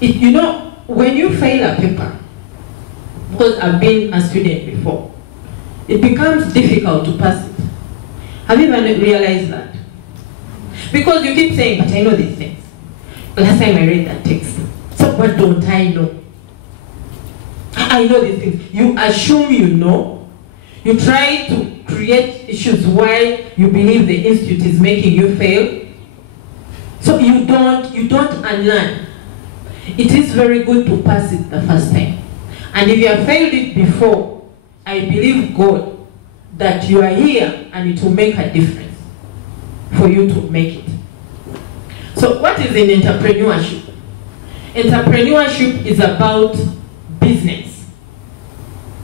You know, when you file a paper, because I've been a student before, it becomes difficult to pass it. Have you even realized that? Because you keep saying, but I know these things. Last time I read that text. So what don't I know? I know these things. You assume you know. You try to create issues why you believe the institute is making you fail. So you don't unlearn. It is very good to pass it the first time. And if you have failed it before, I believe God that you are here and it will make a difference for you to make it. So what is in entrepreneurship? Entrepreneurship is about business.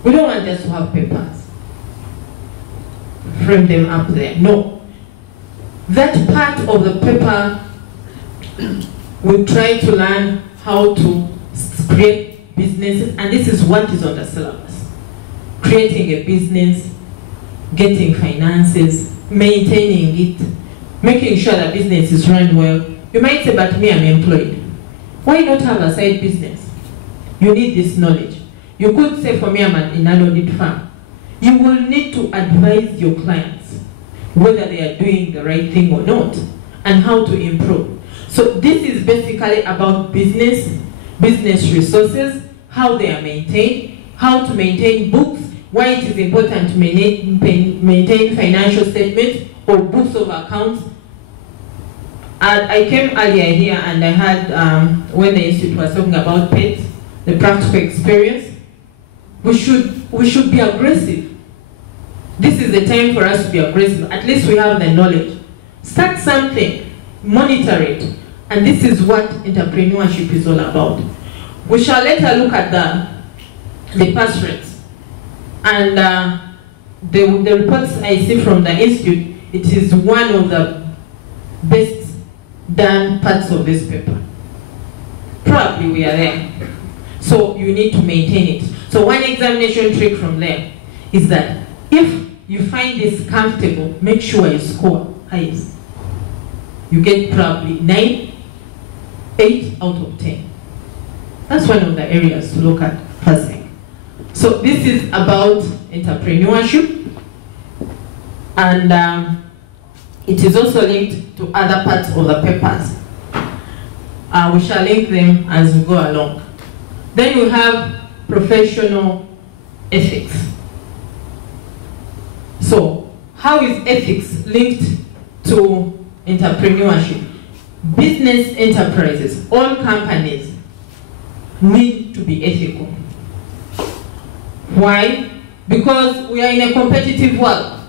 We don't want us to have papers. Frame them up there. No. That part of the paper, we try to learn how to create businesses, and this is what is on the syllabus. Creating a business, getting finances, maintaining it, making sure the business is run well. You might say, but me, I'm employed. Why not have a side business? You need this knowledge. You could say, for me, I'm in an audit firm. You will need to advise your clients whether they are doing the right thing or not, and how to improve. So this is basically about business resources, how they are maintained, how to maintain books, why it is important to maintain financial statements or books of accounts. I came earlier here and I had, when the institute was talking about pets, the practical experience, we should be aggressive. This is the time for us to be aggressive. At least we have the knowledge. Start something, monitor it, and this is what entrepreneurship is all about. We shall later look at the pass rates. And the reports I see from the institute, it is one of the best done parts of this paper. Probably we are there. So you need to maintain it. So one examination trick from there is that if you find this comfortable, make sure you score highest. You get probably 9, 8 out of 10. That's one of the areas to look at passing. So this is about entrepreneurship, and it is also linked to other parts of the papers. We shall link them as we go along. Then we have professional ethics. So how is ethics linked to entrepreneurship? Business enterprises, all companies need to be ethical. Why? Because we are in a competitive world.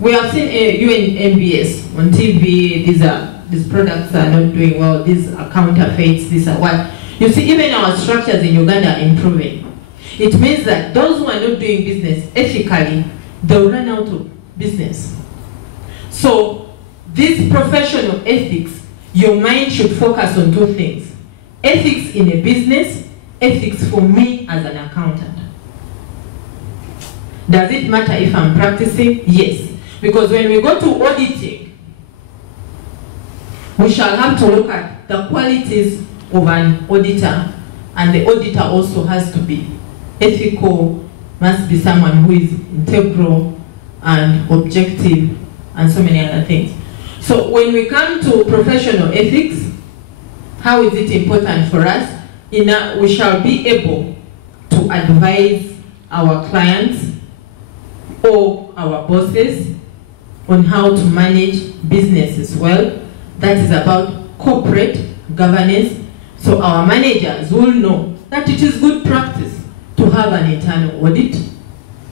We have seen you in MBS on TV, these products are not doing well, these are counterfeits, these are what. You see, even our structures in Uganda are improving. It means that those who are not doing business ethically, they'll run out of business. So this professional ethics, your mind should focus on two things. Ethics in a business, ethics for me as an accountant. Does it matter if I'm practicing? Yes. Because when we go to auditing, we shall have to look at the qualities of an auditor, and the auditor also has to be ethical, must be someone who is integral and objective, and so many other things. So when we come to professional ethics, how is it important for us? We shall be able to advise our clients or our bosses on how to manage businesses well. That is about corporate governance. So our managers will know that it is good practice to have an internal audit.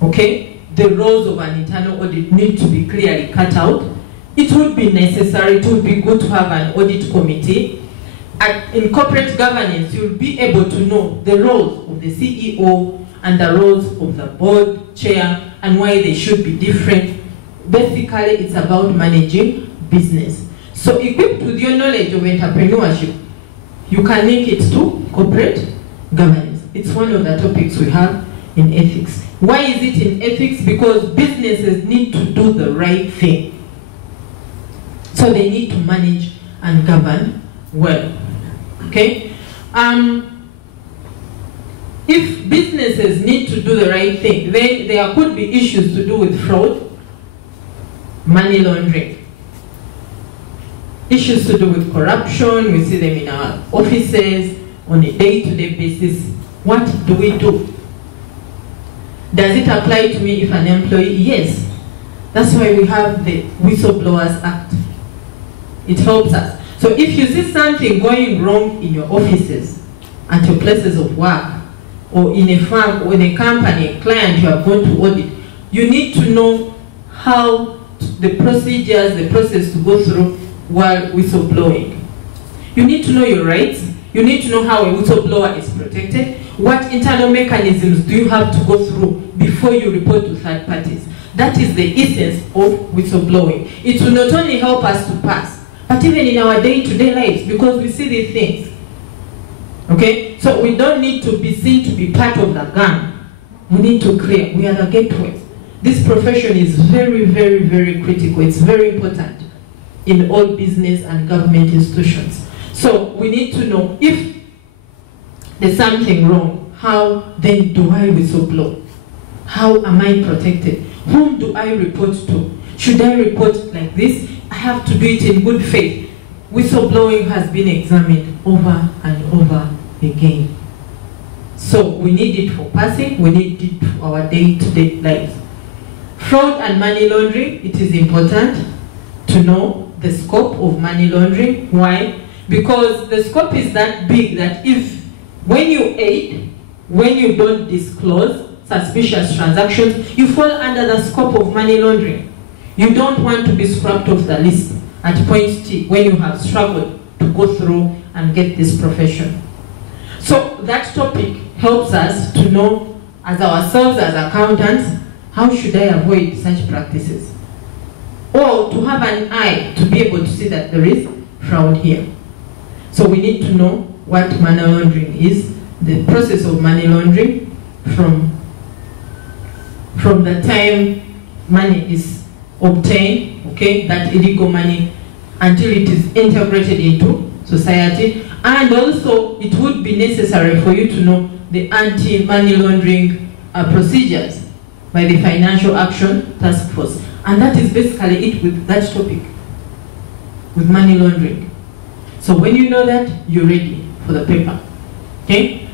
Okay? The roles of an internal audit need to be clearly cut out. It would be necessary, it would be good to have an audit committee. In corporate governance, you'll be able to know the roles of the CEO and the roles of the board chair and why they should be different. Basically, it's about managing business. So equipped with your knowledge of entrepreneurship, you can link it to corporate governance. It's one of the topics we have in ethics. Why is it in ethics? Because businesses need to do the right thing. So they need to manage and govern well. Okay? If businesses need to do the right thing, then there could be issues to do with fraud, money laundering, issues to do with corruption. We see them in our offices on a day-to-day basis. What do we do? Does it apply to me if an employee? Yes. That's why we have the Whistleblowers Act. It helps us. So if you see something going wrong in your offices, at your places of work, or in a firm, or in a company, a client you are going to audit, you need to know how the procedures, the process to go through while whistleblowing. You need to know your rights. You need to know how a whistleblower is protected. What internal mechanisms do you have to go through before you report to third parties? That is the essence of whistleblowing. It will not only help us to pass, but even in our day-to-day lives, because we see these things. Okay? So we don't need to be seen to be part of the gang. We need to clear. We are the gateways. This profession is very, very, very critical. It's very important in all business and government institutions. So we need to know if there's something wrong, how then do I whistleblow? How am I protected? Whom do I report to? Should I report like this? I have to do it in good faith. Whistleblowing has been examined over and over again. So we need it for passing, we need it for our day-to-day lives. Fraud and money laundering, it is important to know the scope of money laundering. Why? Because the scope is that big that if, when you aid, when you don't disclose suspicious transactions, you fall under the scope of money laundering. You don't want to be scrapped off the list at point T when you have struggled to go through and get this profession. So that topic helps us to know as ourselves as accountants, how should I avoid such practices? Or to have an eye to be able to see that there is fraud here. So we need to know what money laundering is, the process of money laundering from the time money is obtained, okay, that illegal money, until it is integrated into society. And also, it would be necessary for you to know the anti-money laundering procedures by the Financial Action Task Force. And that is basically it with that topic, with money laundering. So when you know that, you're ready for the paper. Okay?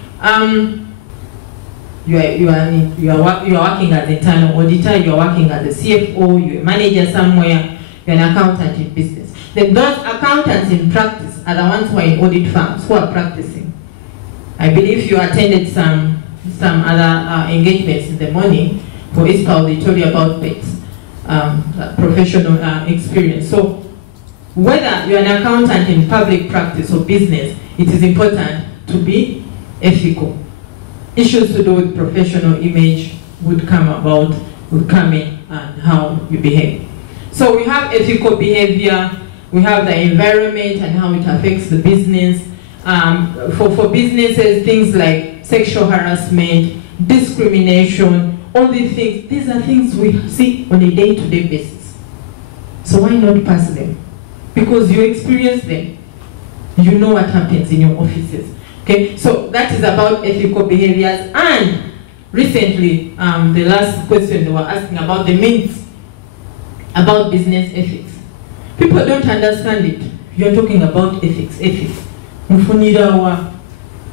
You are working as an internal auditor, you are working as a CFO, you're a manager somewhere, you're an accountant in business. Then those accountants in practice are the ones who are in audit firms, who are practicing. I believe you attended some other engagements in the morning for ISPA, they told you about PETS, professional experience. So whether you're an accountant in public practice or business, it is important to be ethical. Issues to do with professional image would come in and how you behave. So we have ethical behavior, we have the environment and how it affects the business. For businesses, things like sexual harassment, discrimination, all these things, these are things we see on a day-to-day basis. So why not pass them? Because you experience them. You know what happens in your offices. Okay, so that is about ethical behaviors. And recently, the last question they were asking about the myths about business ethics. People don't understand it. You're talking about ethics.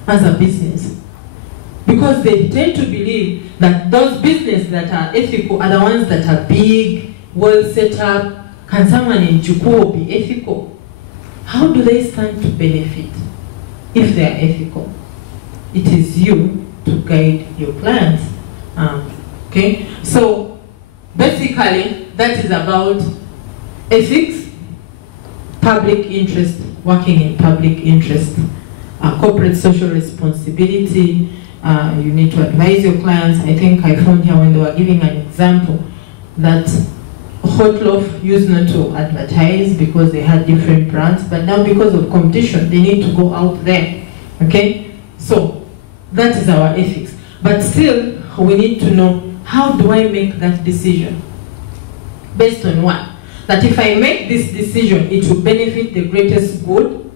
As a business. Because they tend to believe that those businesses that are ethical are the ones that are big, well set up. Can someone in Jukuo be ethical? How do they stand to benefit if they are ethical? It is you to guide your clients. Okay, so basically that is about ethics, public interest, working in public interest, corporate social responsibility. You need to advise your clients. I think I found here when they were giving an example that Hotloff used not to advertise because they had different brands, but now because of competition, they need to go out there. Okay? So that is our ethics. But still, we need to know, how do I make that decision? Based on what? That if I make this decision, it will benefit the greatest good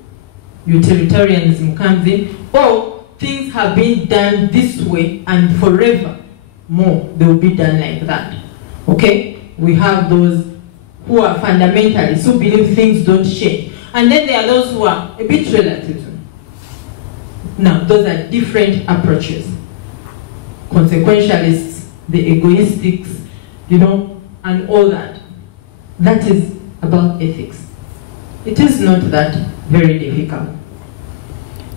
utilitarianism comes in, or things have been done this way and forever more they will be done like that. Okay? We have those who are fundamentalists, who believe things don't change. And then there are those who are a bit relativism. Now, those are different approaches. Consequentialists, the egoistics, you know, and all that. That is about ethics. It is not that very difficult.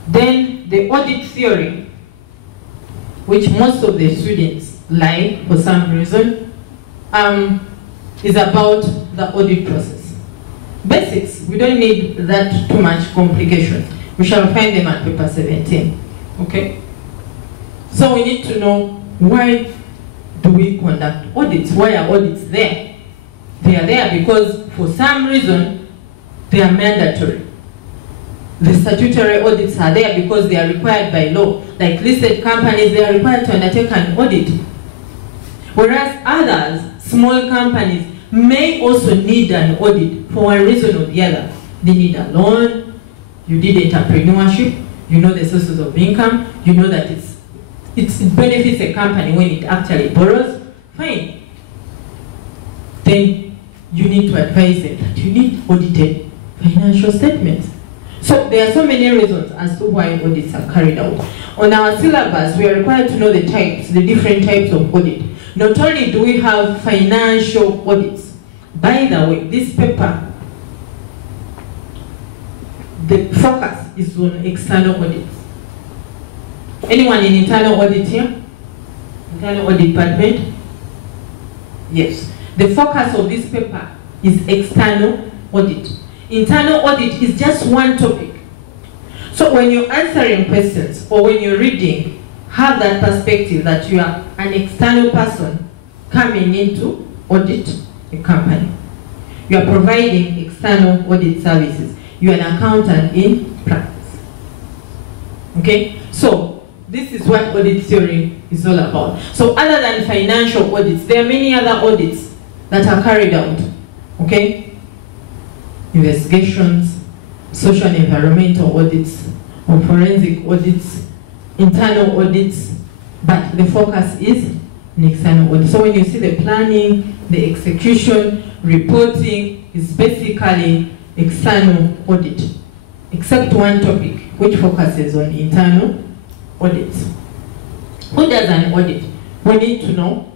Then the audit theory, which most of the students like for some reason, is about the audit process. Basics, we don't need that too much complication. We shall find them at paper 17. Okay? So we need to know, why do we conduct audits? Why are audits there? They are there because for some reason they are mandatory. The statutory audits are there because they are required by law. Like listed companies, they are required to undertake an audit. Whereas others, small companies, may also need an audit for one reason or the other. They need a loan, you did entrepreneurship, you know the sources of income, you know that it benefits a company when it actually borrows, fine. Then you need to advise them that you need audited financial statements. So there are so many reasons as to why audits are carried out. On our syllabus, we are required to know the types, the different types of audit. Not only do we have financial audits, by the way, this paper, the focus is on external audits. Anyone in internal audit here? Internal audit department? Yes. The focus of this paper is external audit. Internal audit is just one topic. So when you're answering questions or when you're reading, have that perspective that you are an external person coming in to audit a company. You are providing external audit services. You are an accountant in practice. Okay? So this is what audit theory is all about. So other than financial audits, there are many other audits that are carried out. Okay? Investigations, social and environmental audits, or forensic audits, internal audits, but the focus is an external audit. So when you see the planning, the execution, reporting is basically external audit, except one topic which focuses on internal audits. Who does an audit? We need to know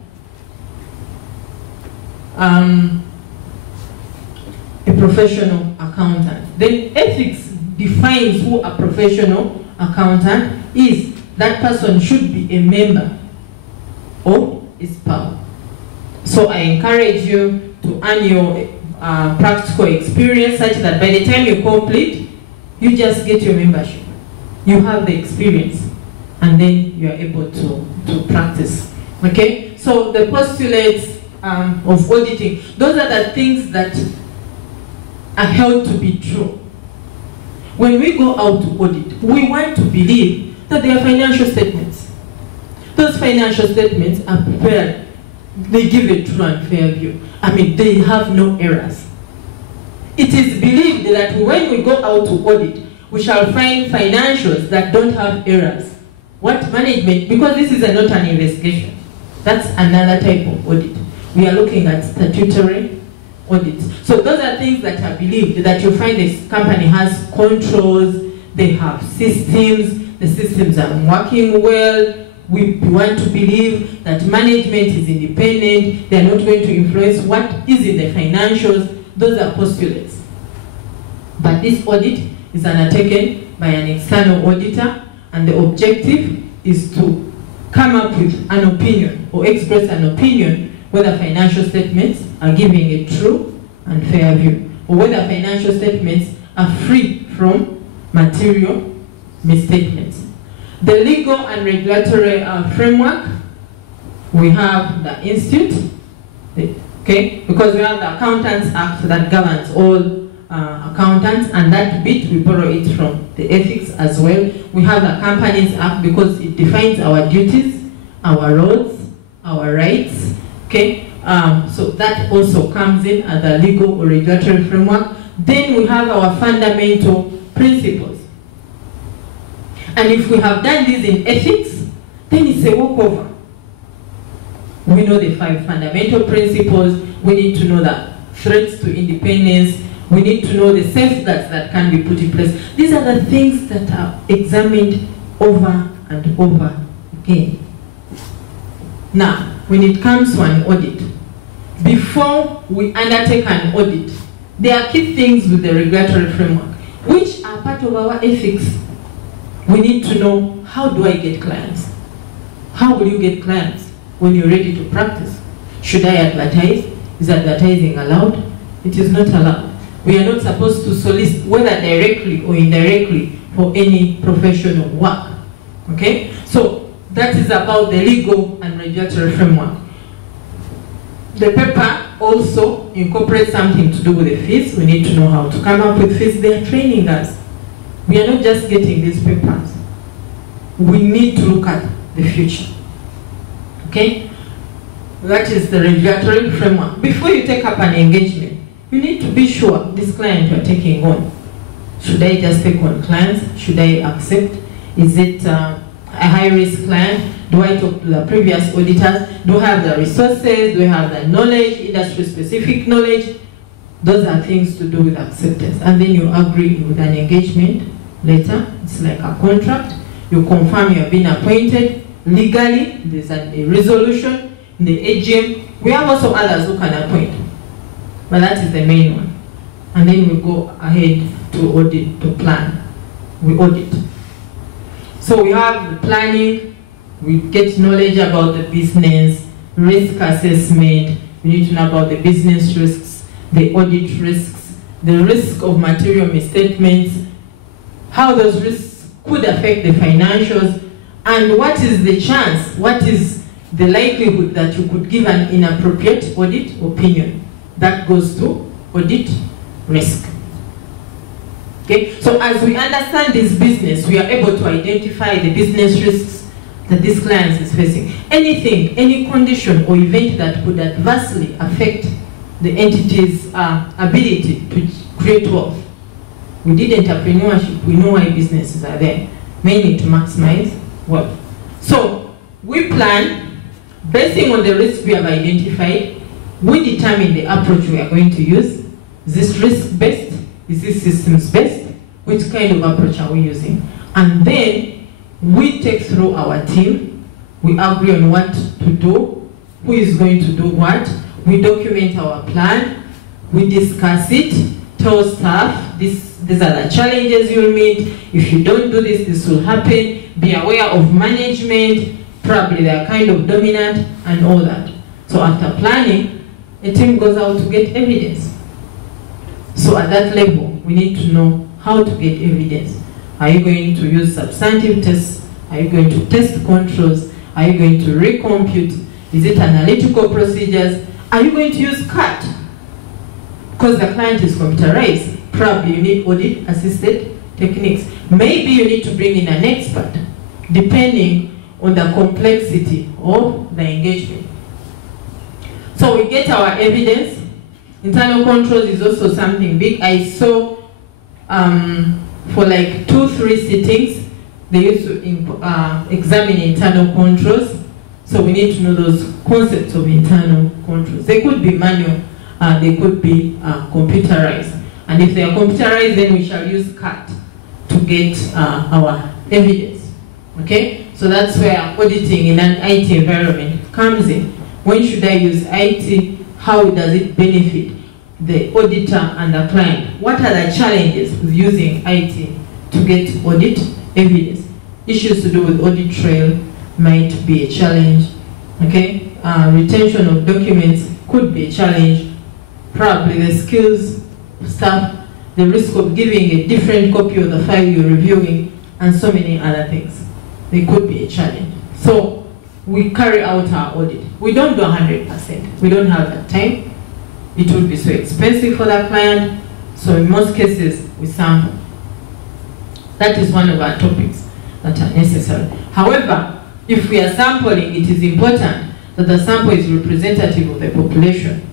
a professional accountant. Then ethics defines who a professional accountant is. That person should be a member of ISPAL. So I encourage you to earn your practical experience such that by the time you complete, you just get your membership. You have the experience and then you are able to practice. Okay? So the postulates of auditing, those are the things that are held to be true. When we go out to audit, we want to believe that they are financial statements. Those financial statements are prepared. They give a true and fair view. I mean, they have no errors. It is believed that when we go out to audit, we shall find financials that don't have errors. What management? Because this is not an investigation. That's another type of audit. We are looking at statutory audits. So those are things that are believed, that you find this company has controls, they have systems, the systems are working well. We want to believe that management is independent, they are not going to influence what is in the financials. Those are postulates. But this audit is undertaken by an external auditor, and the objective is to come up with an opinion or express an opinion whether financial statements are giving a true and fair view, or whether financial statements are free from material misstatements. The legal and regulatory framework, we have the institute, okay, because we have the Accountants Act that governs all accountants, and that bit we borrow it from the ethics as well. We have the Companies Act because it defines our duties, our roles, our rights. Okay, so that also comes in as a legal or regulatory framework. Then we have our fundamental principles. And if we have done this in ethics, then it's a walkover. We know the 5 fundamental principles. We need to know the threats to independence. We need to know the safeguards that can be put in place. These are the things that are examined over and over again. Now, when it comes to an audit, before we undertake an audit, there are key things with the regulatory framework, which are part of our ethics. We need to know, how do I get clients? How will you get clients when you're ready to practice? Should I advertise? Is advertising allowed? It is not allowed. We are not supposed to solicit, whether directly or indirectly, for any professional work. Okay? So that is about the legal and regulatory framework. The paper also incorporates something to do with the fees. We need to know how to come up with fees. They are training us. We are not just getting these papers. We need to look at the future. Okay? That is the regulatory framework. Before you take up an engagement, you need to be sure this client you are taking on. Should I just take on clients? Should I accept? Is it a high-risk client? Do I talk to the previous auditors? Do I have the resources? Do I have the knowledge, industry-specific knowledge? Those are things to do with acceptance. And then you agree with an engagement letter. It's like a contract. You confirm you have been appointed legally. There's a resolution in the AGM. We have also others who can appoint, but that is the main one. And then we go ahead to audit, to plan. We audit. So we have the planning. We get knowledge about the business, risk assessment. We need to know about the business risks, the audit risks, the risk of material misstatements, how those risks could affect the financials, and what is the chance, what is the likelihood that you could give an inappropriate audit opinion. That goes to audit risk. Okay, so as we understand this business, we are able to identify the business risks that this client is facing. Anything, any condition or event that could adversely affect the entity's ability to create wealth. We did entrepreneurship, we know why businesses are there, mainly to maximize wealth. So we plan, basing on the risks we have identified, we determine the approach we are going to use. Is this risk-based? Is this systems-based? Which kind of approach are we using? And then we take through our team, we agree on what to do, who is going to do what, we document our plan, we discuss it, tell staff, these are the challenges you'll meet, if you don't do this, this will happen, be aware of management, probably they are kind of dominant, and all that. So after planning, a team goes out to get evidence. So at that level, we need to know how to get evidence. Are you going to use substantive tests? Are you going to test controls? Are you going to recompute? Is it analytical procedures? Are you going to use CAT? Because the client is computerized. Probably you need audit-assisted techniques. Maybe you need to bring in an expert, depending on the complexity of the engagement. So we get our evidence. Internal controls is also something big. I saw for like 2-3 sittings, they used to examine internal controls. So we need to know those concepts of internal controls. They could be manual, they could be computerized. And if they are computerized, then we shall use CAT to get our evidence. Okay? So that's where auditing in an IT environment comes in. When should I use IT? How does it benefit the auditor and the client? What are the challenges with using IT to get audit evidence? Issues to do with audit trail might be a challenge. Okay? Retention of documents could be a challenge. Probably the skills staff, the risk of giving a different copy of the file you're reviewing, and so many other things. They could be a challenge. So we carry out our audit. We don't do 100%. We don't have that time. It would be so expensive for the client. So in most cases, we sample. That is one of our topics that are necessary. However, if we are sampling, it is important that the sample is representative of the population.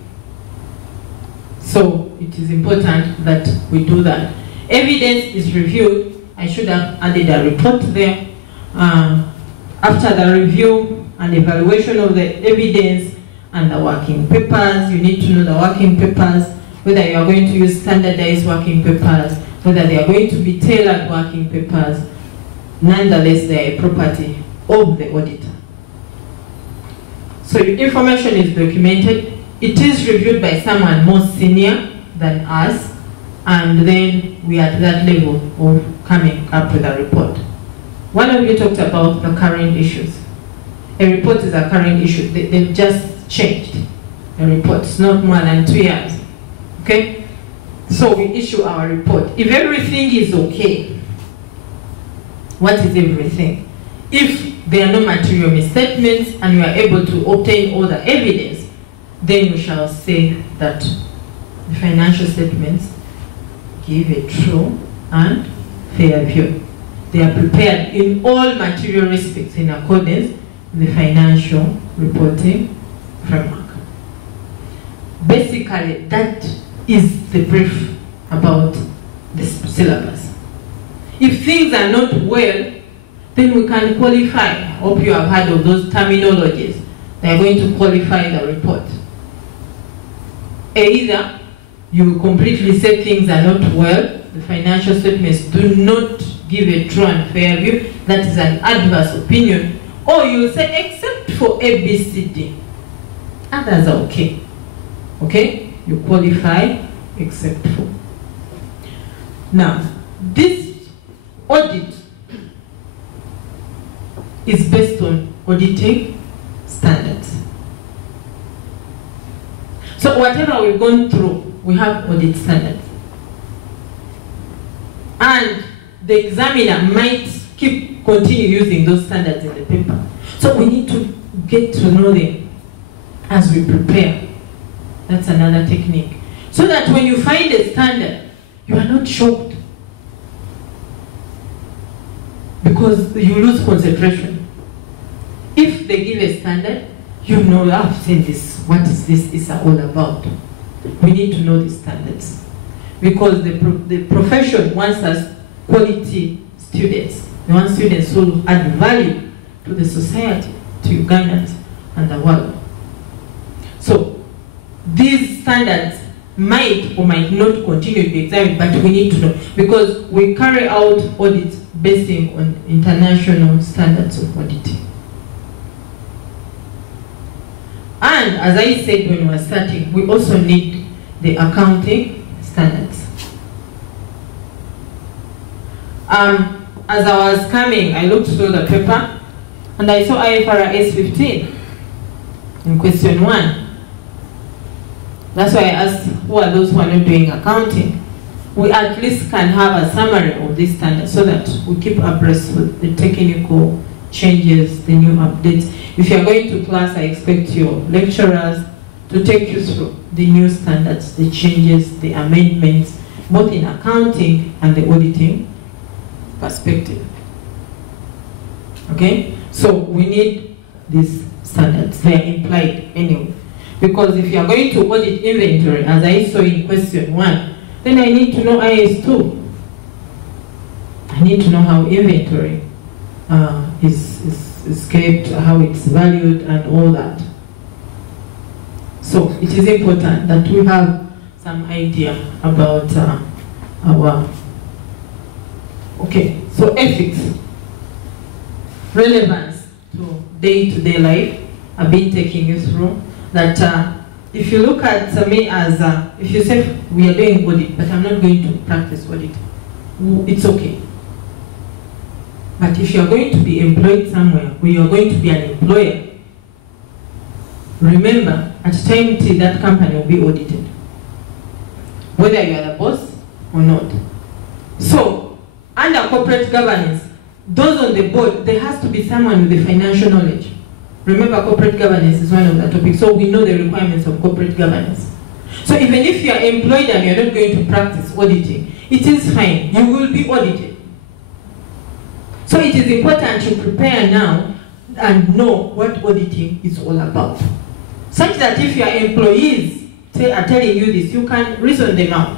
So it is important that we do that. Evidence is reviewed I should have added a report there. After the review and evaluation of the evidence and the working papers, you need to know the working papers, whether you are going to use standardized working papers, whether they are going to be tailored working papers. Nonetheless, they are a property of the auditor. So your information is documented. It is reviewed by someone more senior than us, and then we are at that level of coming up with a report. One of you talked about the current issues. A report is a current issue. They've just changed. A report is not more than 2 years. Okay? So we issue our report. If everything is okay, what is everything? If there are no material misstatements and we are able to obtain all the evidence, then we shall say that the financial statements give a true and fair view. They are prepared in all material respects in accordance with the financial reporting framework. Basically, that is the brief about the syllabus. If things are not well, then we can qualify. I hope you have heard of those terminologies. They are going to qualify the report. Either you will completely say things are not well, the financial statements do not give a true and fair view, that is an adverse opinion, or you will say except for A, B, C, D. Others are okay. Okay? You qualify except for. Now, this audit is based on auditing standards. So whatever we've gone through, we have audit standards. And the examiner might continue using those standards in the paper. So we need to get to know them as we prepare. That's another technique. So that when you find a standard, you are not shocked. Because you lose concentration. If they give a standard, you know, I've seen this. What is this is all about? We need to know the standards. Because the profession wants us quality students. They want students who add value to the society, to Ugandans and the world. So these standards might or might not continue to be examined, but we need to know, because we carry out audits based on international standards of auditing. And as I said when we were starting, we also need the accounting standards. As I was coming, I looked through the paper and I saw IFRS 15 in question 1. That's why I asked, who are those who are not doing accounting? We at least can have a summary of these standards so that we keep abreast with the technical changes, the new updates. If you're going to class, I expect your lecturers to take you through the new standards, the changes, the amendments, both in accounting and the auditing perspective. Okay? So we need these standards. They are implied anyway. Because if you are going to audit inventory, as I saw in question 1, then I need to know IS2. I need to know how inventory is kept, how it's valued, and all that. So it is important that we have some idea about our... Okay, so ethics, relevance to day-to-day life. I've been taking you through that. If you look at me as, if you say we are doing audit, but I'm not going to practice audit, it's okay. But if you are going to be employed somewhere where you are going to be an employer, remember, at time T, that company will be audited, whether you are the boss or not. So, under corporate governance, those on the board, there has to be someone with the financial knowledge. Remember, corporate governance is one of the topics, so we know the requirements of corporate governance. So even if you are employed and you are not going to practice auditing, it is fine. You will be audited. So it is important to prepare now and know what auditing is all about. Such that if your employees are telling you this, you can reason them out.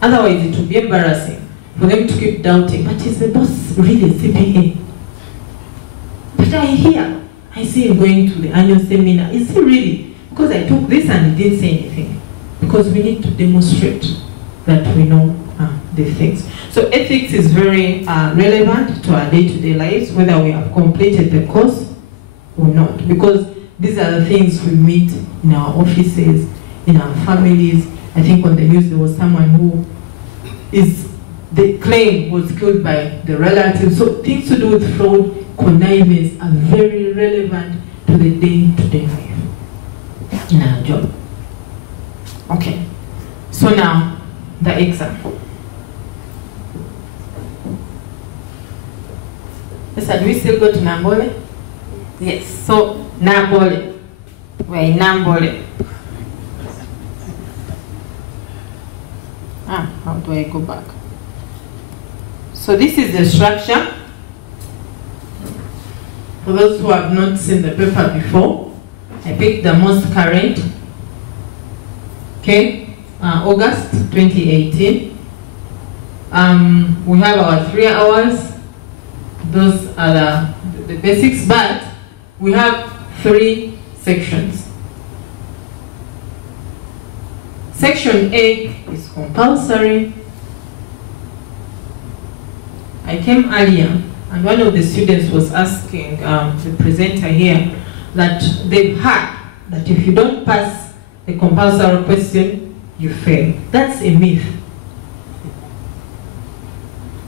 Otherwise, it will be embarrassing for them to keep doubting, but is the boss really a CPA? But I see him going to the annual seminar. Is he really? Because I took this and he didn't say anything. Because we need to demonstrate that we know the things. So ethics is very relevant to our day-to-day lives, whether we have completed the course or not. Because these are the things we meet in our offices, in our families. I think on the news there was someone who the claim was killed by the relative. So things to do with fraud, connivance are very relevant to the day-to-day life in our job. Okay, so now the exam. Do we still go to Nambole? Yes, so Nambole. We're in Nambole. How do I go back? So this is the structure. For those who have not seen the paper before, I picked the most current. Okay, August 2018. We have our 3 hours. Those are the basics, but we have 3 sections. Section A is compulsory. I came earlier, and one of the students was asking the presenter here that they've heard that if you don't pass the compulsory question, you fail. That's a myth.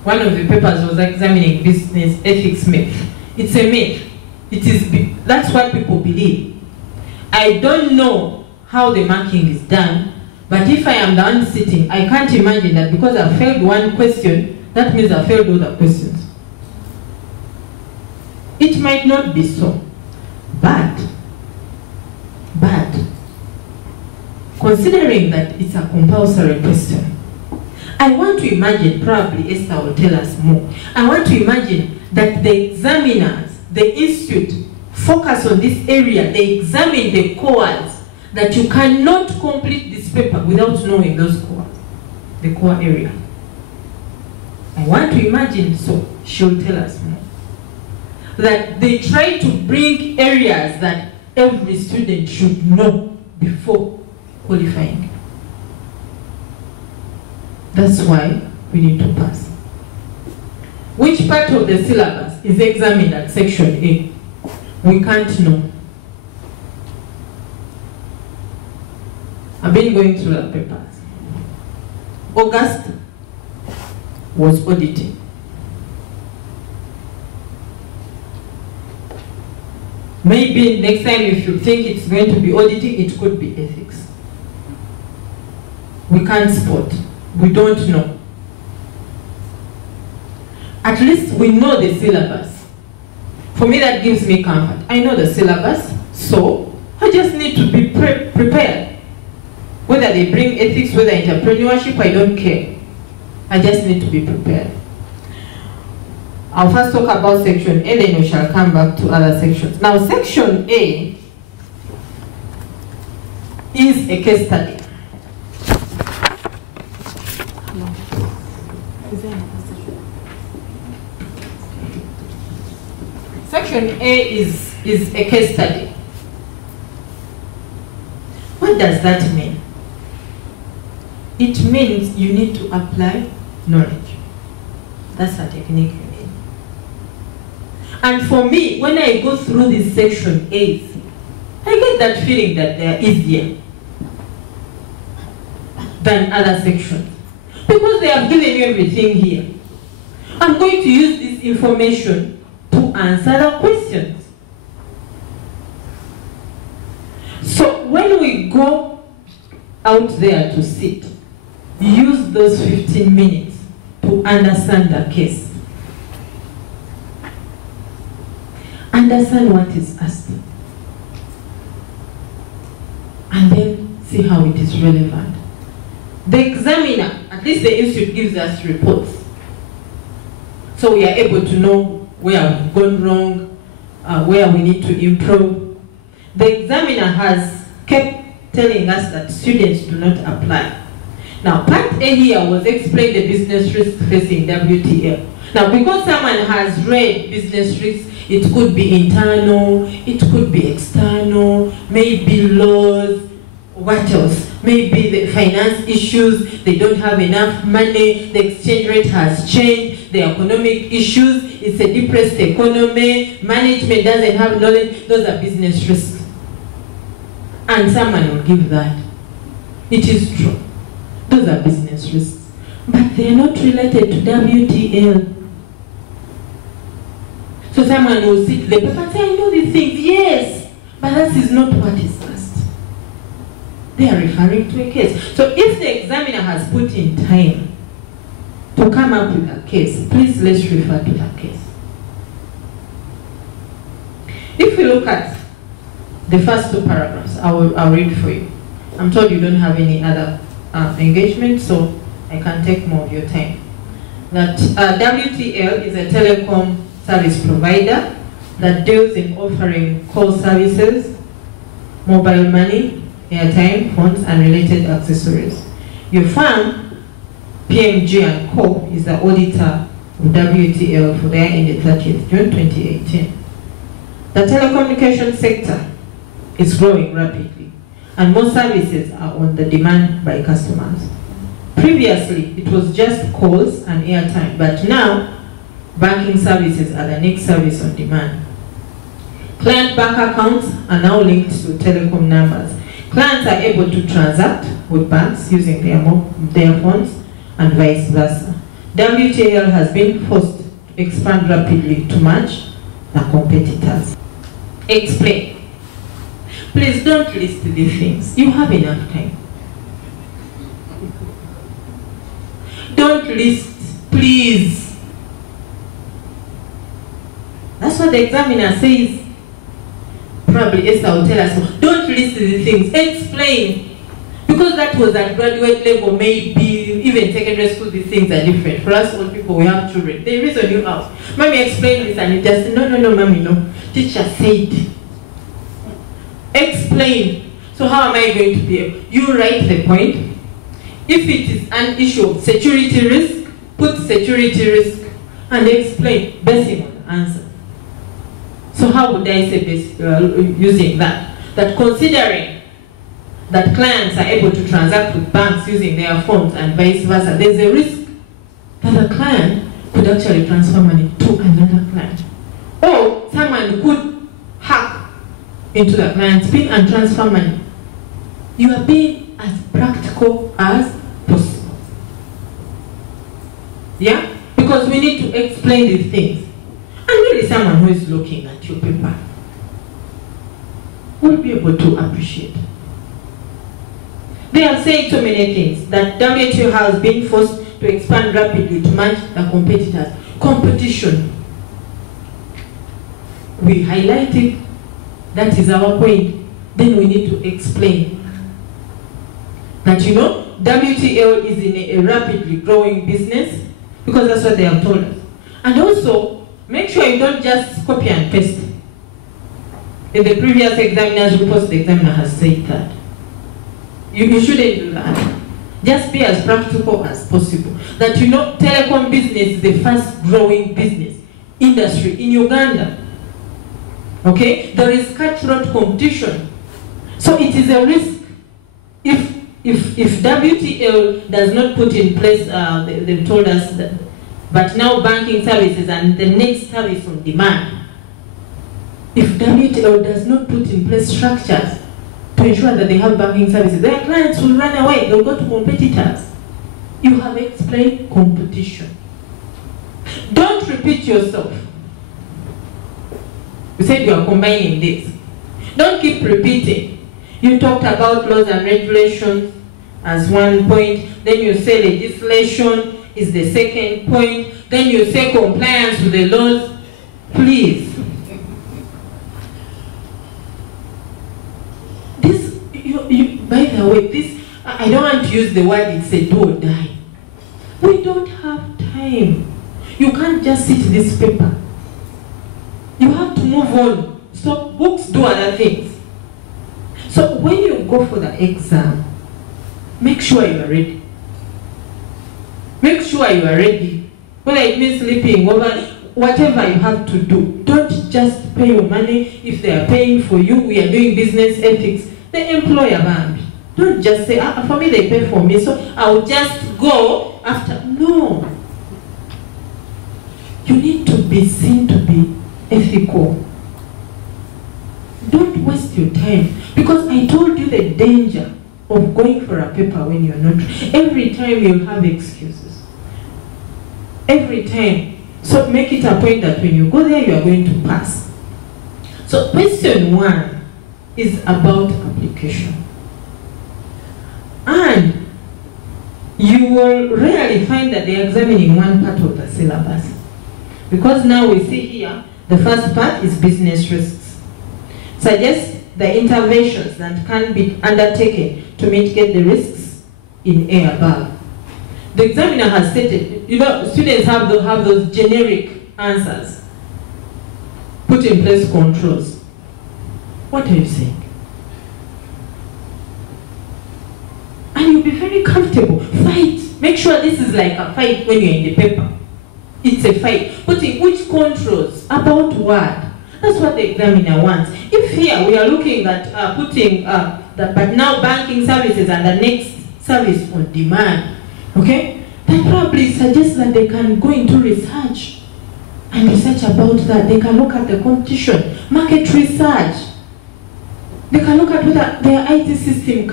One of the papers was examining business ethics myth. It's a myth. That's what people believe. I don't know how the marking is done, but if I am the one sitting, I can't imagine that because I failed one question, that means I failed all the questions. It might not be so, but considering that it's a compulsory question, I want to imagine, probably Esther will tell us more, I want to imagine that the examiners, the institute, focus on this area, they examine the cores, that you cannot complete this paper without knowing those cores, the core area. I want to imagine, so she'll tell us more. That they try to bring areas that every student should know before qualifying. That's why we need to pass. Which part of the syllabus is examined at section A? We can't know. I've been going through the papers. August was auditing. Maybe next time if you think it's going to be auditing, it could be ethics. We can't spot. We don't know. At least we know the syllabus. For me, that gives me comfort. I know the syllabus, so I just need to be prepared. Whether they bring ethics, whether entrepreneurship, I don't care. I just need to be prepared. I'll first talk about section A, then we shall come back to other sections. Now, section A is a case study. Section A is a case study. What does that mean? It means you need to apply knowledge. That's a technique you need. And for me, when I go through these section A's, I get that feeling that they are easier than other sections. Because they have given you everything here. I'm going to use this information to answer the questions. So when we go out there to sit, use those 15 minutes to understand the case. Understand what is asked. And then see how it is relevant. The examiner, at least the institute, gives us reports. So we are able to know where we've gone wrong, where we need to improve. The examiner has kept telling us that students do not apply. Now, part A here was explain the business risk facing WTL. Now, because someone has read business risks, it could be internal, it could be external, maybe laws, what else? Maybe the finance issues, they don't have enough money, the exchange rate has changed, the economic issues, it's a depressed economy, management doesn't have knowledge, those are business risks. And someone will give that. It is true. Those are business risks. But they are not related to WTL. So someone will sit the paper and say, I know these things, yes, but that is not what is asked. They are referring to a case. So if the examiner has put in time to come up with a case, please let's refer to that case. If we look at the first two paragraphs, I'll read for you. I'm told you don't have any other engagement, so I can take more of your time. That WTL is a telecom service provider that deals in offering call services, mobile money, airtime, phones, and related accessories. Your firm, PMG and Co., is the auditor of WTL for the year ended 30th June 2018. The telecommunication sector is growing rapidly, and more services are on the demand by customers. Previously, it was just calls and airtime, but now, banking services are the next service on demand. Client bank accounts are now linked to telecom numbers. Clients are able to transact with banks using their phones and vice versa. WTL has been forced to expand rapidly to match the competitors. Explain. Please don't list these things. You have enough time. Don't list, please. That's what the examiner says. Probably Esther will tell us, don't list these things. Explain. Because that was at graduate level, maybe even secondary school, these things are different. For us old people, we have children. They reason you out. Mommy explain this, and you just say, no, mommy, no. Teacher said. Explain. So how am I going to be able? You write the point. If it is an issue of security risk, put security risk and explain basing on the answer. So how would I say this using that? That considering that clients are able to transact with banks using their phones and vice versa, there's a risk that a client could actually transfer money to another client. Or someone could hack into the client's PIN and transfer money. You are being as practical as possible. Yeah? Because we need to explain these things. And really someone who is looking at your paper will be able to appreciate. They are saying so many things that WTO has been forced to expand rapidly to match the competitors. Competition. We highlight it. That is our point. Then we need to explain that, WTL is in a rapidly growing business because that's what they have told us. And also, make sure you don't just copy and paste. In the previous examiner's report, the examiner has said that. You shouldn't do that. Just be as practical as possible. That telecom business is the fast growing business industry in Uganda. Okay? There is cutthroat competition. So it is a risk if WTL does not put in place, they've told us that, but now banking services and the next service on demand. If WTL does not put in place structures to ensure that they have banking services, their clients will run away, they'll go to competitors. You have explained competition. Don't repeat yourself. You said you are combining this. Don't keep repeating. You talked about laws and regulations as one point, then you say legislation is the second point, then you say compliance with the laws. Please. This, by the way, this, I don't want to use the word it's a do or die. We don't have time. You can't just sit this paper. You have to move on. Stop books, do other things. So when you go for the exam, make sure you are ready. Make sure you are ready. Whether it means sleeping over, whatever you have to do. Don't just pay your money if they are paying for you. We are doing business ethics. The employer band. Don't just say, for me they pay for me, so I'll just go after. No. You need to be seen to be ethical. Don't waste your time. Because I told you the danger of going for a paper when you're not. Every time you'll have excuses. Every time. So make it a point that when you go there, you are going to pass. So question 1 is about application. And you will rarely find that they are examining one part of the syllabus. Because now we see here, the first part is business risks. Suggest the interventions that can be undertaken to mitigate the risks in A above. The examiner has stated, students have those generic answers. Put in place controls. What are you saying? And you'll be very comfortable. Fight. Make sure this is like a fight when you're in the paper. It's a fight. Putting which controls? About what? That's what the examiner wants. If here we are looking at putting but now banking services and the next service on demand, okay? That probably suggests that they can go into research and research about that. They can look at the competition, market research. They can look at whether their IT system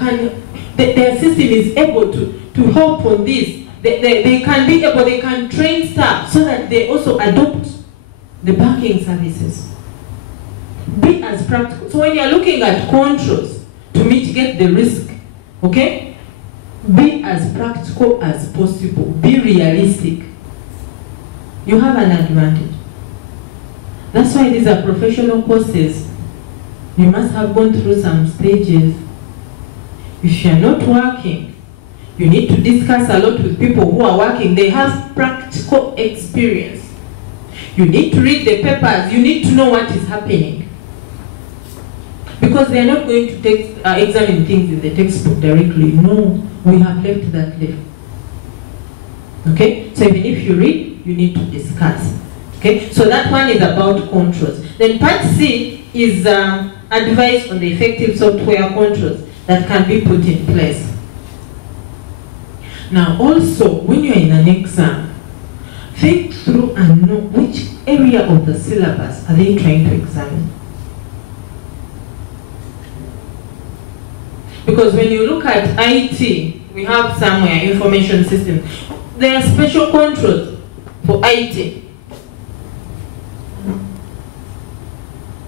their system is able to help on this. They can train staff so that they also adopt the banking services. Be as practical. So when you're looking at controls to mitigate the risk, okay, be as practical as possible. Be realistic. You have an advantage. That's why these are professional courses. You must have gone through some stages. If you're not working, you need to discuss a lot with people who are working. They have practical experience. You need to read the papers. You need to know what is happening. Because they are not going to examine things in the textbook directly. No, we have left that left. Okay? So even if you read, you need to discuss. Okay? So that one is about controls. Then part C is advice on the effective software controls that can be put in place. Now also, when you're in an exam, think through and know which area of the syllabus are they trying to examine. Because when you look at IT, we have somewhere information systems. There are special controls for IT.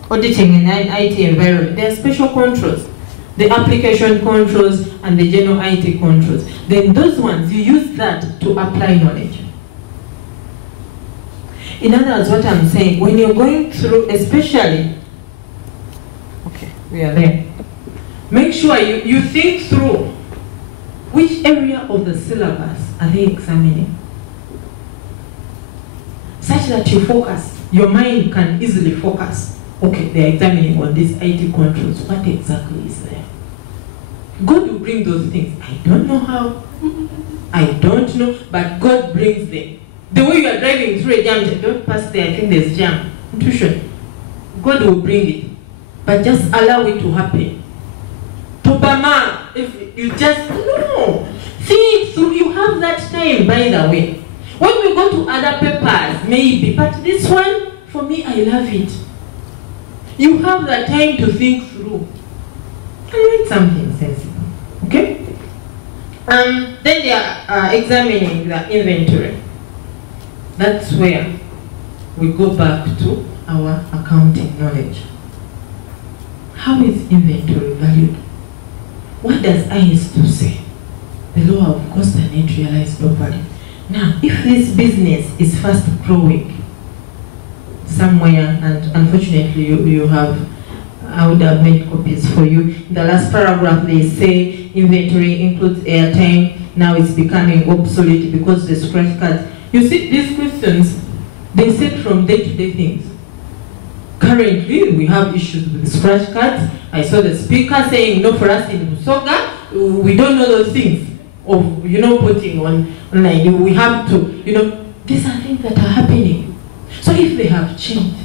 Auditing in an IT environment. There are special controls. The application controls and the general IT controls. Then those ones, you use that to apply knowledge. In other words, what I'm saying, when you're going through, especially, okay, we are there. Make sure you think through which area of the syllabus are they examining, such that you focus. Your mind can easily focus. Okay, they're examining on these IT controls. What exactly is there? God will bring those things. I don't know how. I don't know, but God brings them. The way you are driving through a jam, don't pass there, I think there's jam. Intuition. God will bring it. But just allow it to happen. Tobama, if you just, no. Think through, you have that time, by the way. When we go to other papers, maybe, but this one, for me, I love it. You have the time to think through and write something sensible. Okay? Then they are examining the inventory. That's where we go back to our accounting knowledge. How is inventory valued? What does IS2 say? The law of cost and net realized property. Now, if this business is fast growing somewhere, and unfortunately you have, I would have made copies for you. In the last paragraph they say inventory includes airtime. Now it's becoming obsolete because the scratch cards. You see, these questions, they set from day-to-day things. Currently, we have issues with scratch cards. I saw the speaker saying, no, for us in Busoga, we don't know those things. of, you know, putting online. We have to, you know, these are things that are happening. So if they have changed,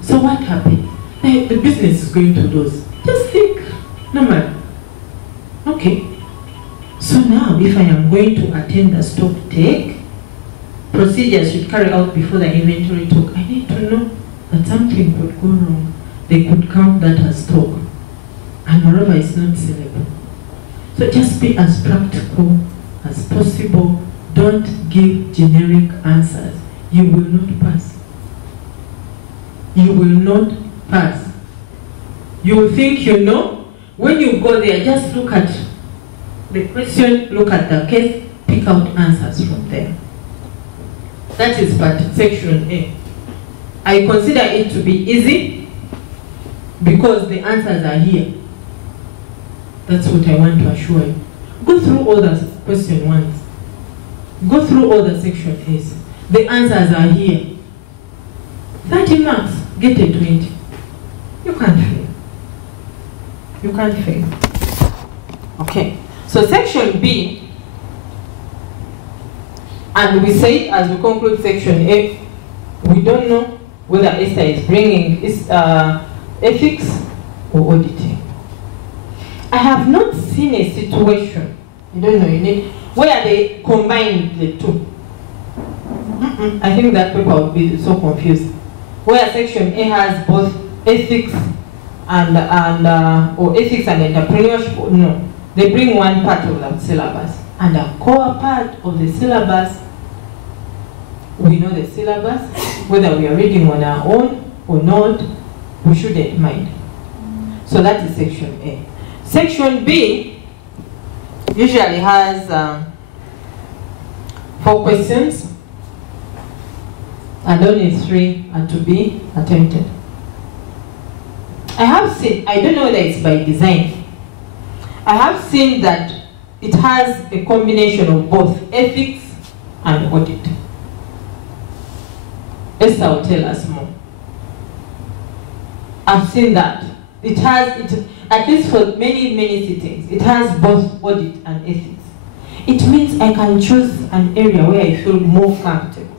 so what happened? The business is going to lose. Just think, normal. Okay. So now, if I am going to attend the stock take, procedures should carry out before the inventory talk. I need to know that something could go wrong. They could count that as stock. And moreover, it's not sellable. So just be as practical as possible. Don't give generic answers. You will not pass. You will not pass. You will think you know. When you go there, just look at the question, look at the case, pick out answers from there. That is part section A. I consider it to be easy because the answers are here. That's what I want to assure you. Go through all the question ones. Go through all the section A's. The answers are here. 30 marks, get a 20. You can't fail. You can't fail. Okay. So section B, and we say as we conclude section A, we don't know whether Esther is bringing ethics or auditing. I have not seen a situation, I don't know, where they combine the two. I think that paper would be so confused. Where section A has both ethics and or ethics and entrepreneurship. No, they bring one part of the syllabus, and a core part of the syllabus. We know the syllabus, whether we are reading on our own or not, we shouldn't mind. So that is section A. Section B usually has 4 questions, and only 3 are to be attempted. I have seen, I don't know whether it's by design, I have seen that it has a combination of both ethics and audit. Esther will tell us more. I've seen that. It has, at least for many sittings, it has both audit and ethics. It means I can choose an area where I feel more comfortable.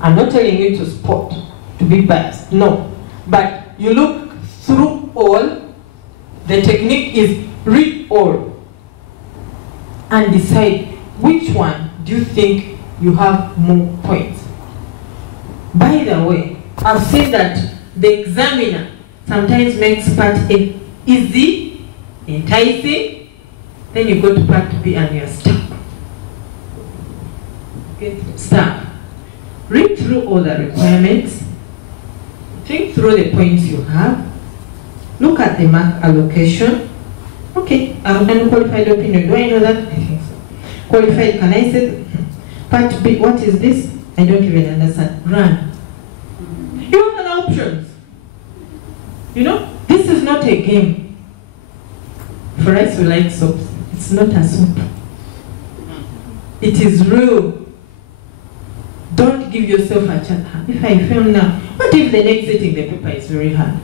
I'm not telling you to spot, to be biased, no. But you look through all, the technique is read all, and decide which one do you think you have more points. By the way, I've seen that the examiner sometimes makes part A easy, enticing, then you go to part B and you're stuck. Get stuck. Read through all the requirements, think through the points you have, look at the mark allocation. Okay, unqualified opinion, do I know that? I think so. Qualified, can I say part B, what is this? I don't even understand. Run. You have an options. You know, this is not a game. For us, we like soaps. It's not a soap. It is real. Don't give yourself a chance. If I fail now, what if the next sitting the paper is very hard?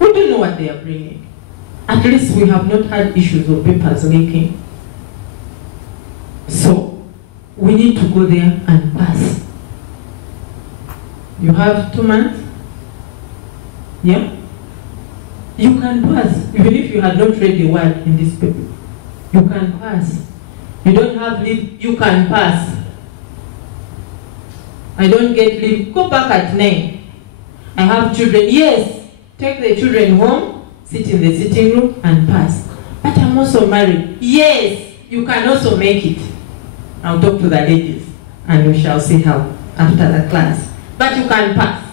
We don't know what they are bringing. At least we have not had issues of papers leaking. So, we need to go there and pass. You have 2 months? Yeah? You can pass, even if you had not read the word in this paper. You can pass. You don't have leave, you can pass. I don't get leave, go back at 9. I have children, yes, take the children home, sit in the sitting room and pass. But I'm also married. Yes, you can also make it. I'll talk to the ladies and we shall see how after the class. But you can pass.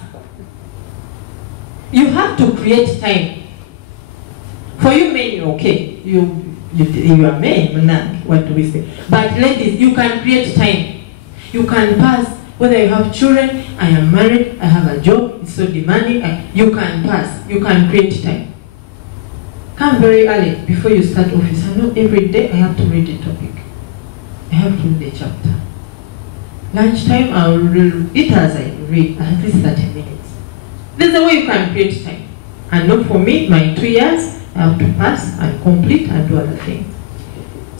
You have to create time. For you men, okay, you are men, what do we say? But ladies, you can create time. You can pass, whether you have children, I am married, I have a job, it's so demanding, you can pass, you can create time. Come very early before you start office. I know every day I have to read a topic. I have to read a chapter. Lunchtime, I will eat as I read, at least 30 minutes. There's a way you can create time. And not for me, my 2 years, I have to pass and complete and do other things.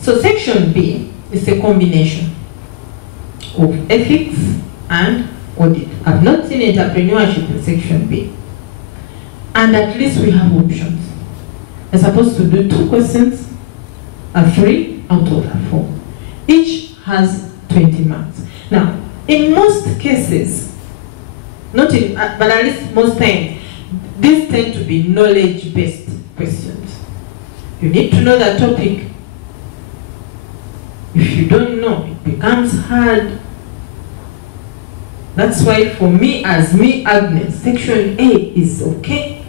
So section B is a combination of ethics and audit. I've not seen entrepreneurship in section B. And at least we have options. We're supposed to do 2 questions, 3 out of 4. Each has 20 marks. Now, in most cases, not in, but at least most times, these tend to be knowledge-based questions. You need to know the topic. If you don't know, it becomes hard. That's why for me, as me, Agnes, section A is okay.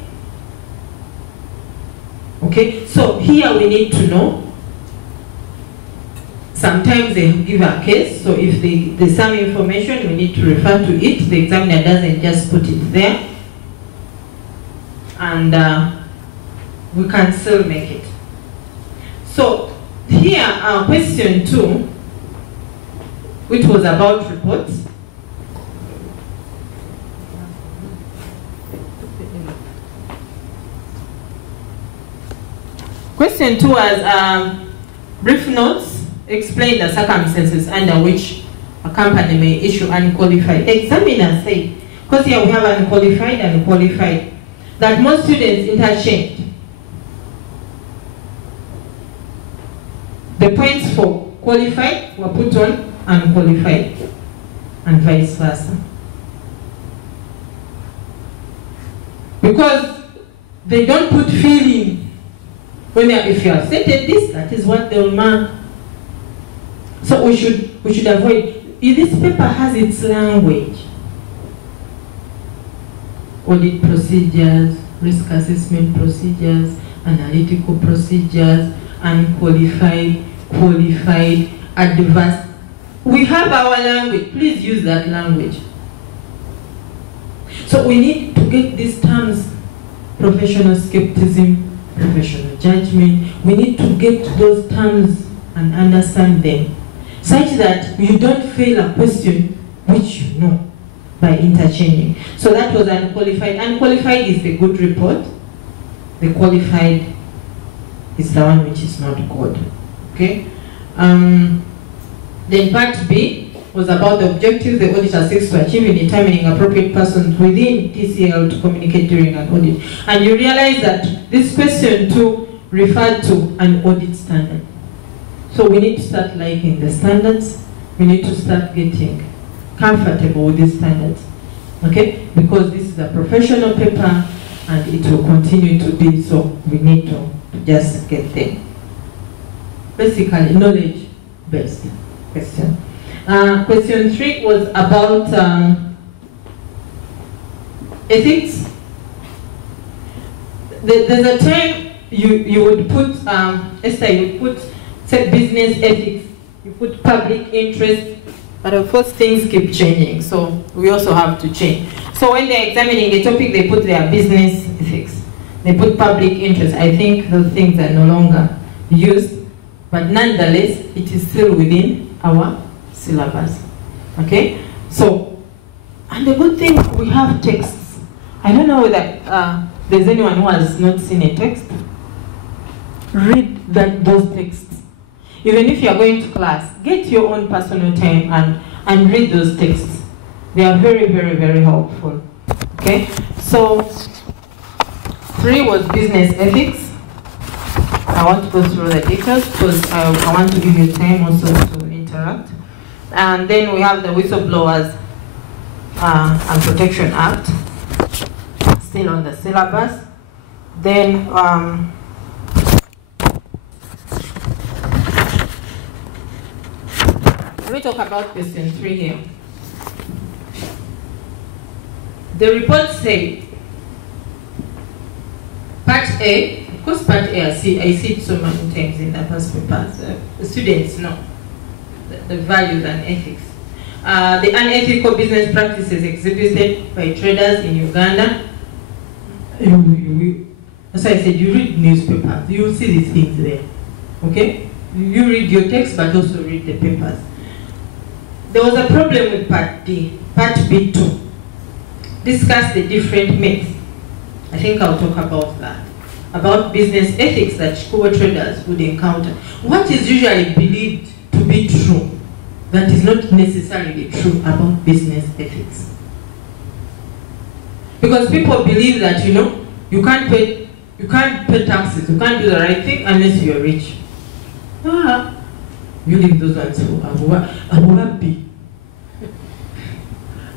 Okay, so here we need to know. Sometimes they give a case, so if there's some information, we need to refer to it. The examiner doesn't just put it there. And we can still make it. So here, question 2, which was about reports. Question 2 was brief notes. Explain the circumstances under which a company may issue unqualified. Examiner said, because here we have unqualified and qualified, that most students interchanged the points for qualified were put on unqualified, and vice versa. Because they don't put feeling. If you have stated this, that is what they will mark. So we should avoid. This paper has its language. Audit procedures, risk assessment procedures, analytical procedures, unqualified, qualified, advanced. We have our language. Please use that language. So we need to get these terms: professional skepticism, professional judgment. We need to get those terms and understand them, such that you don't fail a question which you know by interchanging. So that was unqualified. Unqualified is the good report. The qualified is the one which is not good. Okay? Then part B was about the objectives the auditor seeks to achieve in determining appropriate persons within TCL to communicate during an audit. And you realize that this question too referred to an audit standard. So we need to start liking the standards. We need to start getting comfortable with these standards. Okay? Because this is a professional paper and it will continue to be so. We need to just get there. Basically, knowledge-based question. Question 3 was about ethics. There's a time you would put, Esther, you would put, say, business ethics, you put public interest, but of course things keep changing, so we also have to change. So when they're examining a topic, they put their business ethics, they put public interest. I think those things are no longer used, but nonetheless, it is still within our syllabus. Okay? So, and the good thing, we have texts. I don't know whether there's anyone who has not seen a text. Read those texts. Even if you are going to class, get your own personal time and read those texts. They are very, very, very helpful. Okay? So, 3 was business ethics. I want to go through the details because I want to give you time also to interact. And then we have the Whistleblowers and Protection Act, still on the syllabus. Then let me talk about question 3 here. The report said, part A, of course part A, I see it so many times in the past papers. The students know the values and ethics. The unethical business practices exhibited by traders in Uganda. As I said, you read newspapers, you will see these things there. Okay? You read your text, but also read the papers. There was a problem with part D. Part B too. Discuss the different myths. I think I'll talk about that. about business ethics that Chicago traders would encounter. What is usually believed to be true that is not necessarily true about business ethics? Because people believe that, you know, you can't pay taxes, you can't do the right thing unless you're rich. You leave those ones who are happy.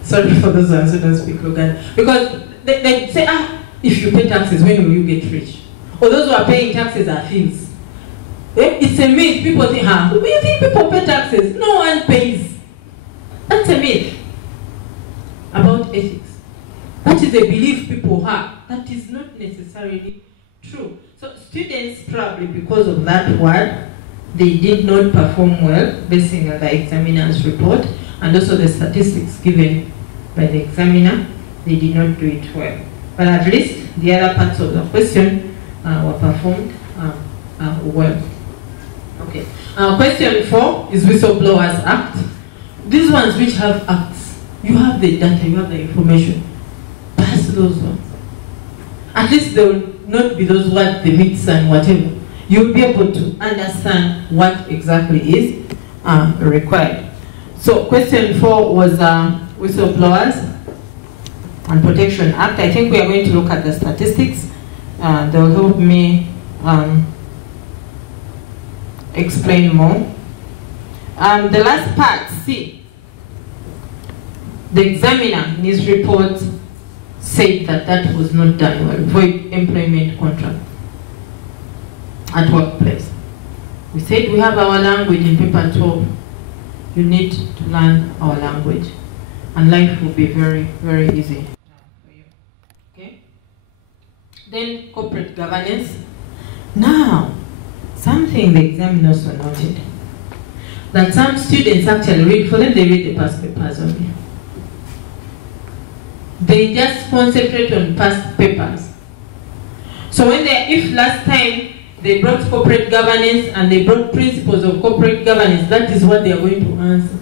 Sorry for those ones who don't speak Logan. Because they say, if you pay taxes, when will you get rich? Or those who are paying taxes are thieves. It's a myth. People think, do you think people pay taxes? No one pays. That's a myth about ethics. That is a belief people have. That is not necessarily true. So students, probably because of that word, they did not perform well based on the examiner's report, and also the statistics given by the examiner, they did not do it well. But at least the other parts of the question were performed well. Okay. Question 4 is Whistleblowers Act. These ones which have acts, you have the data, you have the information. Pass those ones. At least there will not be those words, the myths and whatever. You'll be able to understand what exactly is required. So question 4 was Whistleblowers and Protection Act. I think we are going to look at the statistics. They'll help me explain more. The last part, C. The examiner in his report said that was not done well. Void employment contract at workplace. We said we have our language in paper 12. You need to learn our language, and life will be very, very easy for you. Okay? Then corporate governance. Now, something the examiner also noted, that some students actually read, for them they read the past papers only. They just concentrate on past papers. So when if last time they brought corporate governance and they brought principles of corporate governance, that is what they are going to answer.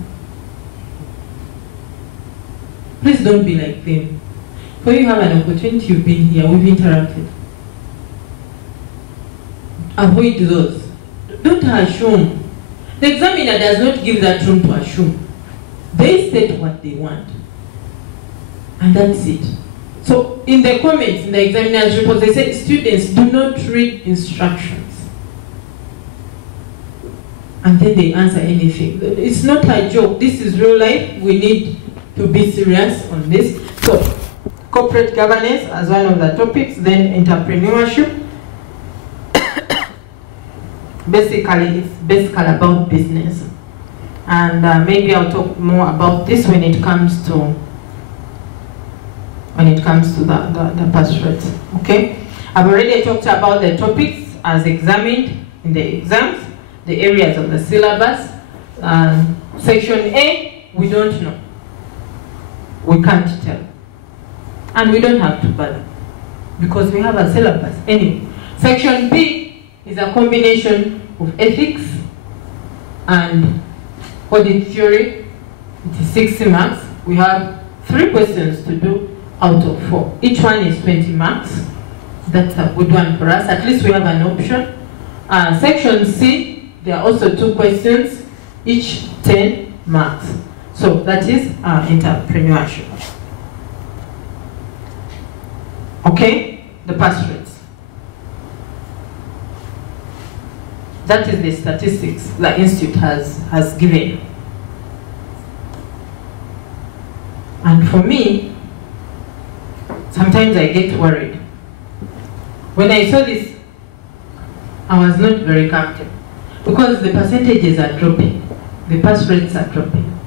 Please don't be like them. When you have an opportunity, you've been here, we've interacted. Avoid those. Don't assume. The examiner does not give that room to assume. They state what they want. And that's it. So in the comments, in the examiner's report, they said students do not read instructions. And then they answer anything. It's not a joke. This is real life. We need to be serious on this. So corporate governance as one of the topics, then entrepreneurship. Basically, it's basically about business. And maybe I'll talk more about this when it comes to the pass rates. Okay? I've already talked about the topics as examined in the exams, the areas of the syllabus. Section A, we don't know. We can't tell. And we don't have to bother, because we have a syllabus. Anyway, Section B is a combination of ethics and audit theory. It is 60 marks. We have 3 questions to do out of 4. Each one is 20 marks. That's a good one for us. At least we have an option. Section C, there are also 2 questions, each 10 marks. So that is entrepreneurship. Okay, the pass rates. That is the statistics the institute has given. And for me, sometimes I get worried. When I saw this, I was not very comfortable, because the percentages are dropping. The pass rates are dropping.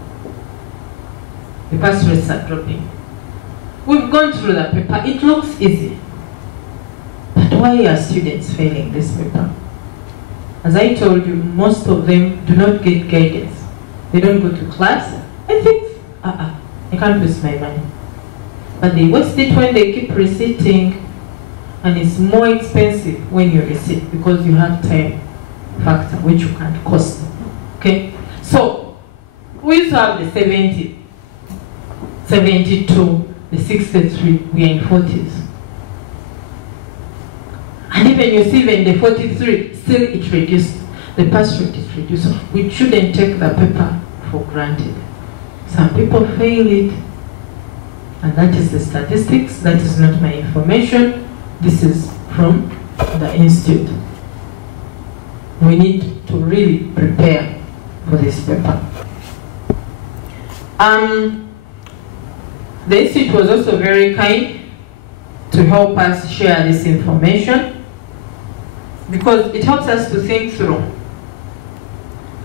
The pass rates are dropping. We've gone through the paper. It looks easy. But why are students failing this paper? As I told you, most of them do not get guidance. They don't go to class. I think, I can't waste my money. But they waste it when they keep receipting, and it's more expensive when you receipt, because you have time factor which you can't cost. Okay? So we used to have the 70, 72, the 63, we are in 40s. And even you see even the 43, still it reduced. The pass rate is reduced. So we shouldn't take the paper for granted. Some people fail it, and that is the statistics. That is not my information. This is from the institute. We need to really prepare for this paper. The institute was also very kind to help us share this information, because it helps us to think through.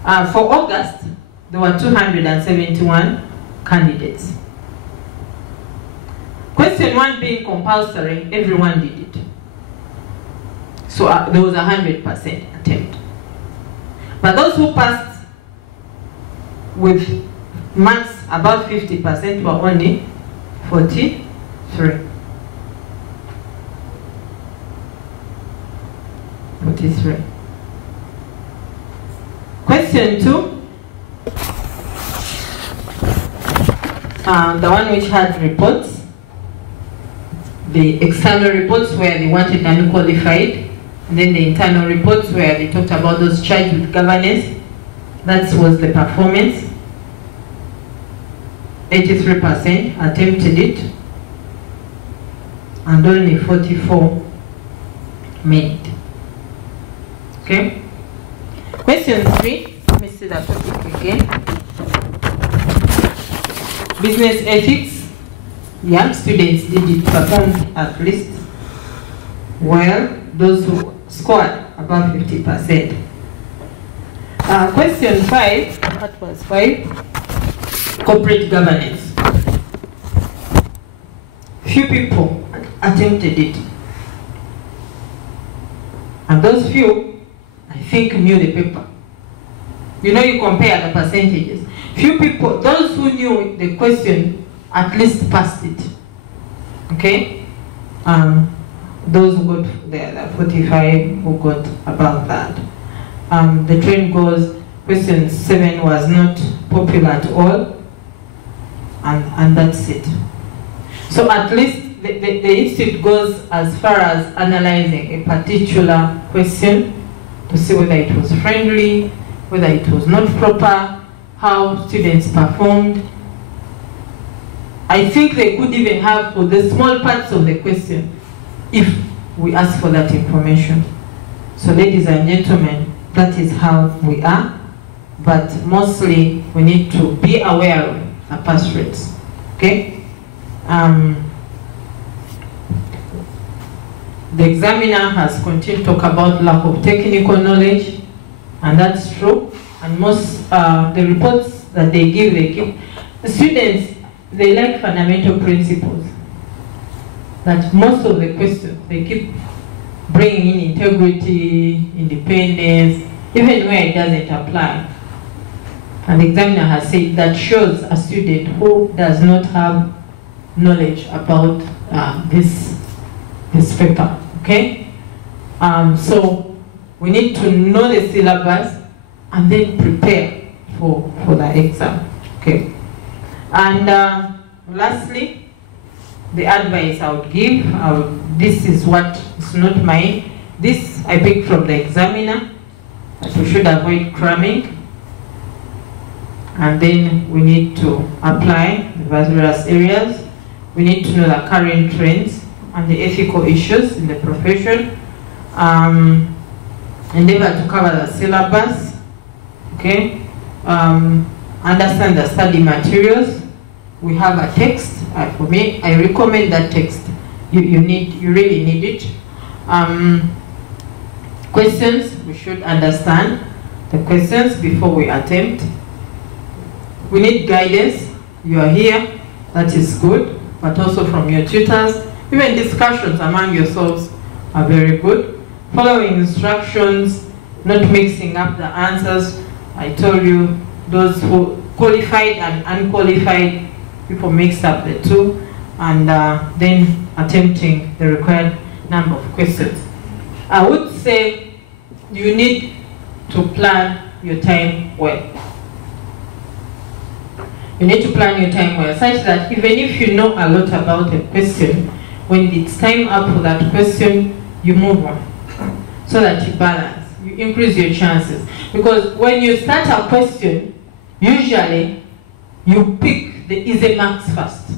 For August, there were 271 candidates. Question 1 being compulsory, everyone did it. So there was 100% attempt. But those who passed with marks above 50% were only 43. 43. Question 2. The one which had reports, the external reports where they wanted unqualified, and then the internal reports where they talked about those charged with governance. That was the performance. 83% attempted it, and only 44 made it. Okay? Question 3, let me see that topic again. Business ethics. Yeah, students did it, performed at least well. Those who scored above 50%. Question 5, that was 5. Corporate governance. Few people attempted it. And those few, I think, knew the paper. You know, you compare the percentages. Few people, those who knew the question, at least passed it. Okay? Those who got the 45 who got above that. The trend goes, question 7 was not popular at all, and that's it. So at least the institute goes as far as analyzing a particular question to see whether it was friendly, whether it was not proper, how students performed. I think they could even have for the small parts of the question if we ask for that information. So ladies and gentlemen, that is how we are, but mostly we need to be aware of the pass rates. Okay? The examiner has continued to talk about lack of technical knowledge, and that's true. And most the reports that they give the students, they like fundamental principles. That most of the questions, they keep bringing in integrity, independence, even where it doesn't apply. And the examiner has said that shows a student who does not have knowledge about this paper. Okay? So we need to know the syllabus and then prepare for the exam. Okay? And lastly, the advice I would give, this is what is not mine. This I picked from the examiner, that we should avoid cramming. And then we need to apply the various areas. We need to know the current trends and the ethical issues in the profession. Endeavor to cover the syllabus. Okay? Understand the study materials. We have a text. For me, I recommend that text. You really need it. Questions, we should understand the questions before we attempt. We need guidance. You are here, that is good, but also from your tutors. Even discussions among yourselves are very good. Following instructions, not mixing up the answers. I told you, those who qualified and unqualified, people mix up the two, and then attempting the required number of questions. I would say you need to plan your time well. You need to plan your time well, such that even if you know a lot about a question, when it's time up for that question, you move on. so that you balance, you increase your chances. Because when you start a question, usually you pick the easy marks first.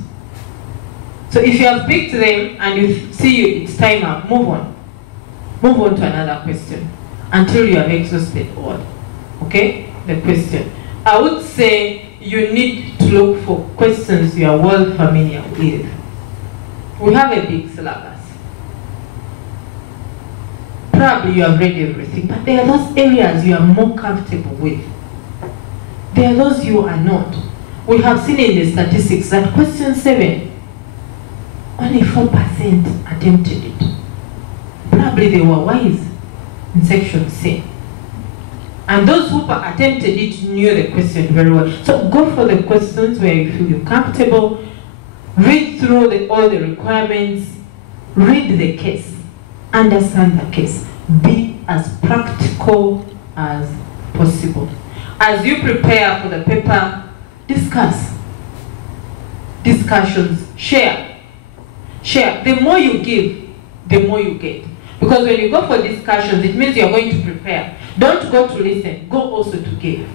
So if you have picked them and you see it's time up, move on. Move on to another question until you have exhausted all, okay, the question. I would say you need to look for questions you are well familiar with. We have a big syllabus. Probably you have read everything, but there are those areas you are more comfortable with. There are those you are not. We have seen in the statistics that question 7, only 4% attempted it. Probably they were wise in section C. And those who attempted it knew the question very well. So go for the questions where you feel you're comfortable. Read through all the requirements. Read the case. Understand the case. Be as practical as possible. As you prepare for the paper, discuss. Discussions. Share. Share. The more you give, the more you get. Because when you go for discussions, it means you're going to prepare. Don't go to listen, go also to give.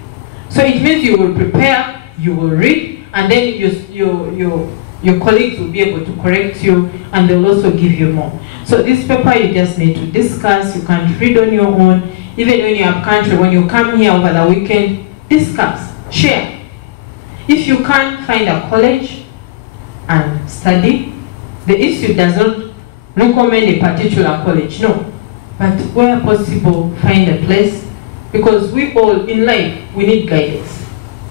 So it means you will prepare, you will read, and then your colleagues will be able to correct you, and they'll also give you more. So this paper you just need to discuss. You can't read on your own. Even when you have country, when you come here over the weekend, discuss, share. If you can't find a college and study, the institute doesn't recommend a particular college, no. But where possible, find a place, because we all, in life, we need guidance.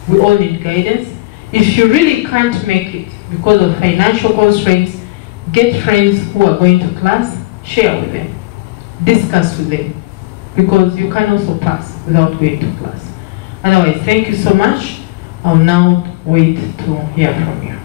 We all need guidance. If you really can't make it because of financial constraints, get friends who are going to class, share with them, discuss with them, because you can also pass without going to class. Otherwise, thank you so much. I'll now wait to hear from you.